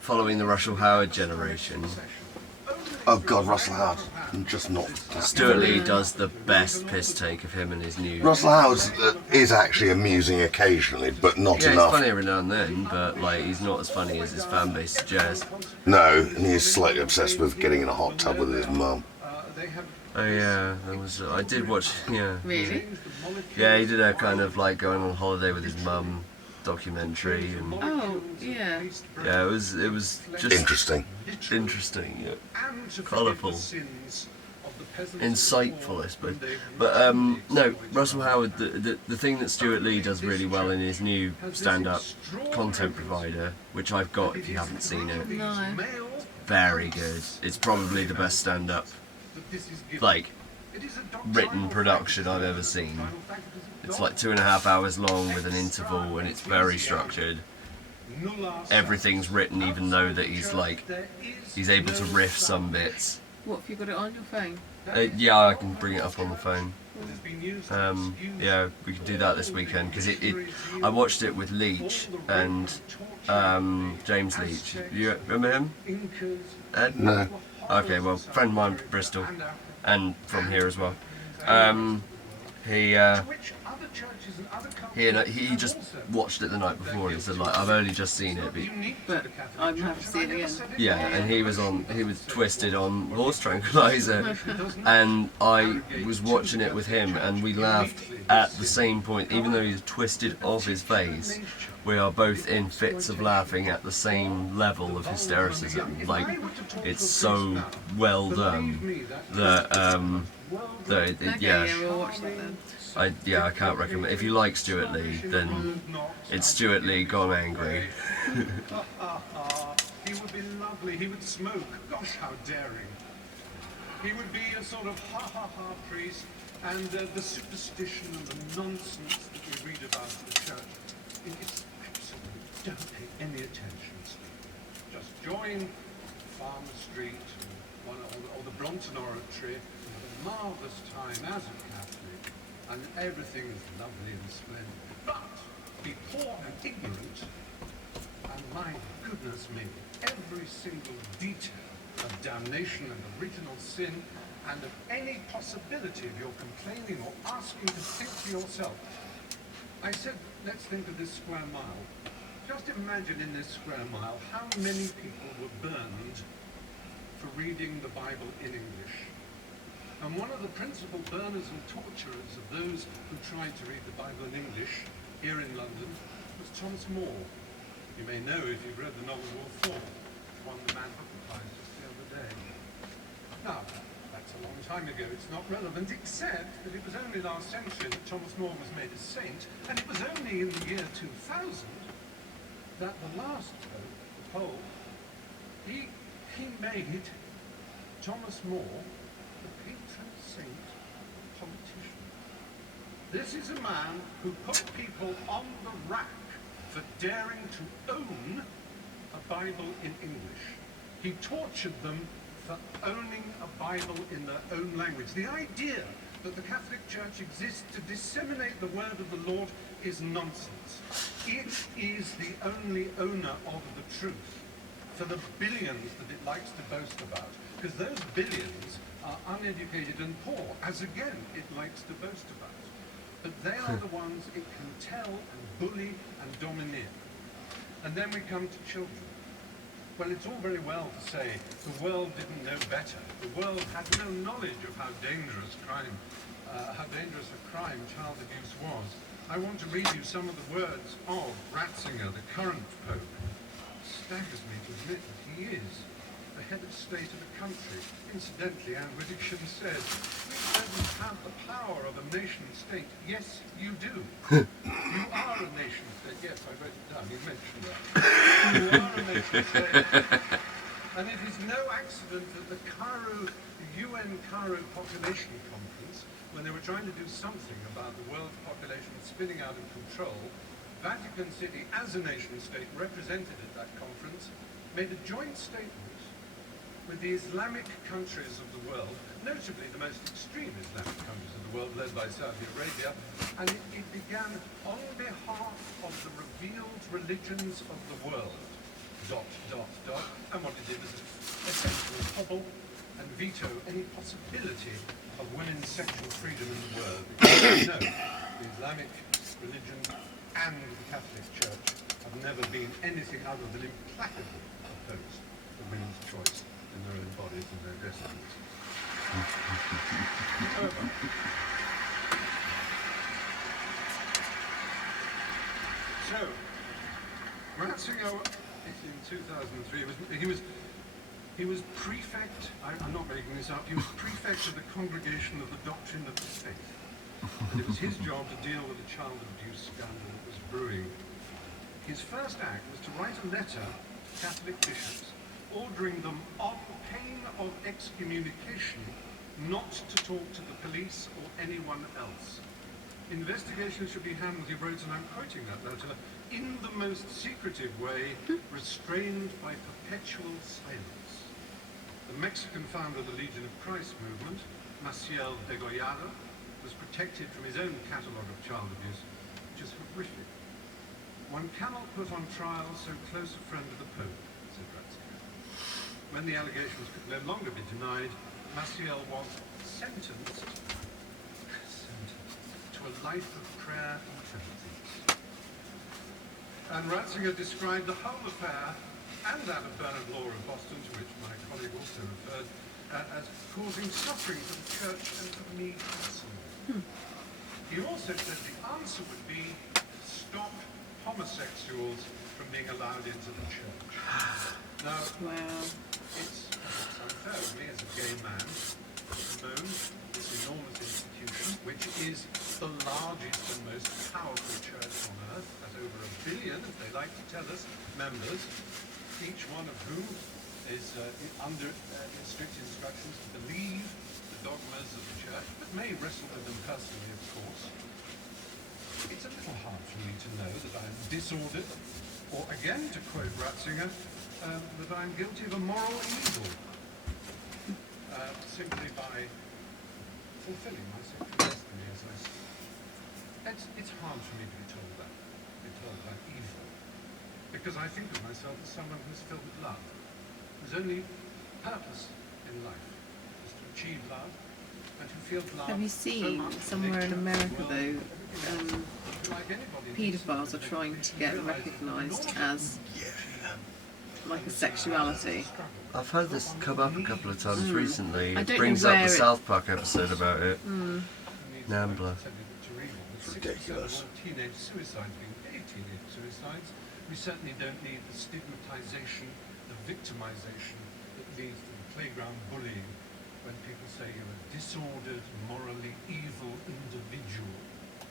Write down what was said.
following the Russell Howard generation. Oh God, Russell Howard. I'm just not. Stuart Lee does the best piss take of him and his new. Russell Howard is actually amusing occasionally, but not Yeah, enough. he's funny every now and then, but like he's not as funny as his fan base suggests. No, and he is slightly obsessed with getting in a hot tub with his mum. Oh yeah, there was. I did watch. Yeah. Really? Yeah, he did a kind of like going on holiday with his mum documentary, and Oh, yeah. yeah, it was just Interesting. interesting, yeah. Colourful, insightful, I suppose. But no, Russell Howard. The thing that Stuart Lee does really well in his new stand-up content provider, which I've got if you haven't seen it, No. very good. It's probably the best stand-up, like, written production I've ever seen. It's like 2.5 hours long with an interval, and it's very structured. Everything's written, even though that he's able to riff some bits. What, have you got it on your phone? Yeah, I can bring it up on the phone. Yeah, we can do that this weekend, because I watched it with Leach and James Leach. You remember him? Ed? No. Okay, well, friend of mine from Bristol, and from here as well. He just watched it the night before, and he said, like, I've only just seen it, But I'm happy to see it again. yeah, and he was twisted on horse tranquilizer, and I was watching it with him, and we laughed at the same point, even though he's twisted off his face. We are both in fits of laughing at the same level of hystericism. Like, it's so well done that yeah. Yeah, we'll watch that then. I can't recommend. If you like Stuart Lee, then it's Stuart Lee gone angry. He would be lovely. He would smoke. Gosh, how daring. He would be a sort of ha-ha-ha priest, and the superstition and the nonsense that we read about in the church, it's absolutely, don't pay any attention to it. Just join Farmer Street or the Brompton Oratory and have a marvellous time as a Catholic, and everything is lovely and splendid. But be poor and ignorant, and my goodness me, every single detail of damnation and original sin, and of any possibility of your complaining or asking to think for yourself. I said, let's think of this square mile. Just imagine in this square mile how many people were burned for reading the Bible in English. And one of the principal burners and torturers of those who tried to read the Bible in English here in London was Thomas More. You may know if you've read the novel War Fall, which won the Man Booker Prize just the other day. Now, that's a long time ago. It's not relevant, except that it was only last century that Thomas More was made a saint, and it was only in the year 2000 that the last pope, the Pope, he made Thomas More the patron saint of politicians. This is a man who put people on the rack for daring to own a Bible in English. He tortured them for owning a Bible in their own language. The idea that the Catholic Church exists to disseminate the word of the Lord is nonsense. It is the only owner of the truth for the billions that it likes to boast about, because those billions are uneducated and poor, as again it likes to boast about. But they are the ones it can tell and bully and domineer. And then we come to children. Well, it's all very well to say the world didn't know better. The world had no knowledge of how dangerous a crime child abuse was. I want to read you some of the words of Ratzinger, the current Pope. It staggers me to admit that he is the head of state of the country. Incidentally, Anne Whittington says, we don't have the power of a nation state. Yes, you do. You are a nation state. Yes, I wrote it down. You mentioned that. You are a nation state. And it is no accident that the UN Cairo Population Conference, when they were trying to do something about the world's population spinning out of control, Vatican City, as a nation state represented at that conference, made a joint statement with the Islamic countries of the world, notably the most extreme Islamic countries of the world, led by Saudi Arabia, and it began on behalf of the revealed religions of the world. And what it did was essentially hobble and veto any possibility of women's sexual freedom in the world. Because, no, the Islamic religion and the Catholic Church have never been anything other than implacably opposed to women's choice in their own bodies and their destinies. However, so, Ratzinger, in 2003, he was prefect, I'm not making this up, he was prefect of the Congregation of the Doctrine of the Faith. And it was his job to deal with the child abuse scandal that was brewing. His first act was to write a letter to Catholic bishops ordering them on pain of excommunication not to talk to the police or anyone else. Investigations should be handled, he wrote, and I'm quoting that letter, in the most secretive way, restrained by perpetual silence. The Mexican founder of the Legion of Christ movement, Maciel Degollado, was protected from his own catalogue of child abuse, which is horrific. One cannot put on trial so close a friend of the Pope, said Ratzinger. When the allegations could no longer be denied, Maciel was sentenced to a life of prayer and penitence. And Ratzinger described the whole affair and that of Bernard Law of Boston, to which my colleague also referred, as causing suffering for the Church and for me personally. He also said the answer would be to stop homosexuals from being allowed into the Church. Now, Wow. it's unfair of me as a gay man to bemoan this enormous institution, which is the largest and most powerful church on earth, has over 1 billion, as they like to tell us, members, each one of whom is under strict instructions to believe the dogmas of the church, but may wrestle with them personally, of course. It's a little hard for me to know that I'm disordered, or again, to quote Ratzinger, that I'm guilty of a moral evil, simply by fulfilling my sexual destiny, as I say. It's hard for me to be told that evil, because I think of myself as someone who's filled with love, whose only purpose in life is to achieve love, and who feels love. Have you so seen much somewhere in that America they though, like anybody needs to paedophiles are trying to get recognised as like a sexuality? I've heard this come up a couple of times recently. I It don't brings know up where the it- South Park episode about it. Nambla. It's ridiculous. Teenage suicides being gay teenage suicides. We certainly don't need the stigmatization, the victimization that leads to the playground bullying when people say you're a disordered, morally